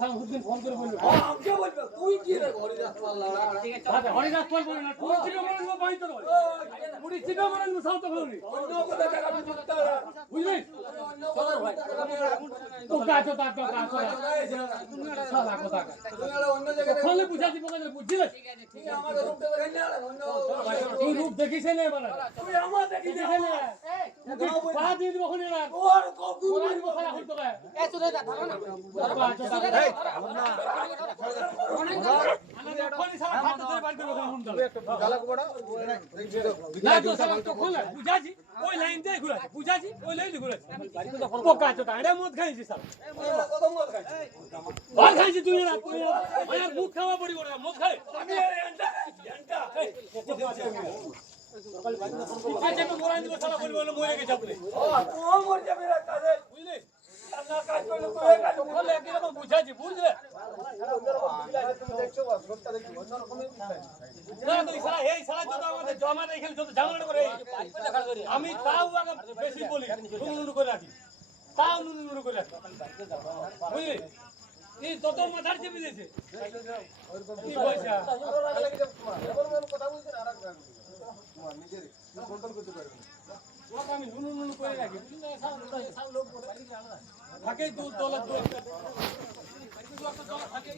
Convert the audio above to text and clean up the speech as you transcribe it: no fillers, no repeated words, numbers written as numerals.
Shamsuddin phone করে বলবে আমাকে বলবে তুই কি রে হরিদাস পাল্লা হরিদাস পাল বলে না তুই ছিল মনে হয় বাইত রয় মুড়ি ছিল মনে হয় সাউথ করি অন্য কথা টাকা আমি চুক্তা বুঝলি অন্য কথা ভাই তো গাছ তো গাছ তুমি সাদা কথা তুমি অন্য জায়গায় ফলে বুঝাছি বলে বুঝছিলে ঠিক আছে আমাদের রূপটা দেখেন না অন্য তুই রূপ দেখিস না এবারে তুই আমার দেখিস দেখিস না পা দিয়ে দিব কোনে না ওর কবু কোরআন বসায় হইতো রে এ চলে যা ধরো না ওই লাইন দিয়ে ঘুরে বুঝাছি ওই লাইন ঘুরে পোকা চোটা এটা মদ খাইছিস কত মত খাই ভাত খাইছিস তুই না আমার মুখ খাওয়া পড়ি ওরা মদ খাই আমি এন্টা আচ্ছা তো মোরাই দিব সারা বলি বলে মরে গেছে আপনি ও মর যাবে রে কাজে বুঝলি না কাজ করলে তুই কাজ বলে কিরকম বুঝাছি বুঝলে তুমি দেখছো রোডটা দেখি অন্য রকমই না তুই সারা এই সারা যত আমাদের জমা রেখে যত ঝামেলা করে আমি তাও আগে বেশি বলি নুনু করে রাখি তাও নুনু করে রাখি বুঝলি এই তত মাথার চেপে দিয়েছে কি পয়সা কথা বলছেন আর নিজের কন্ট্রোল করতে পারবেন আমি নুনু করে রাখি সব লোক থাকে দু দৌলত থাকে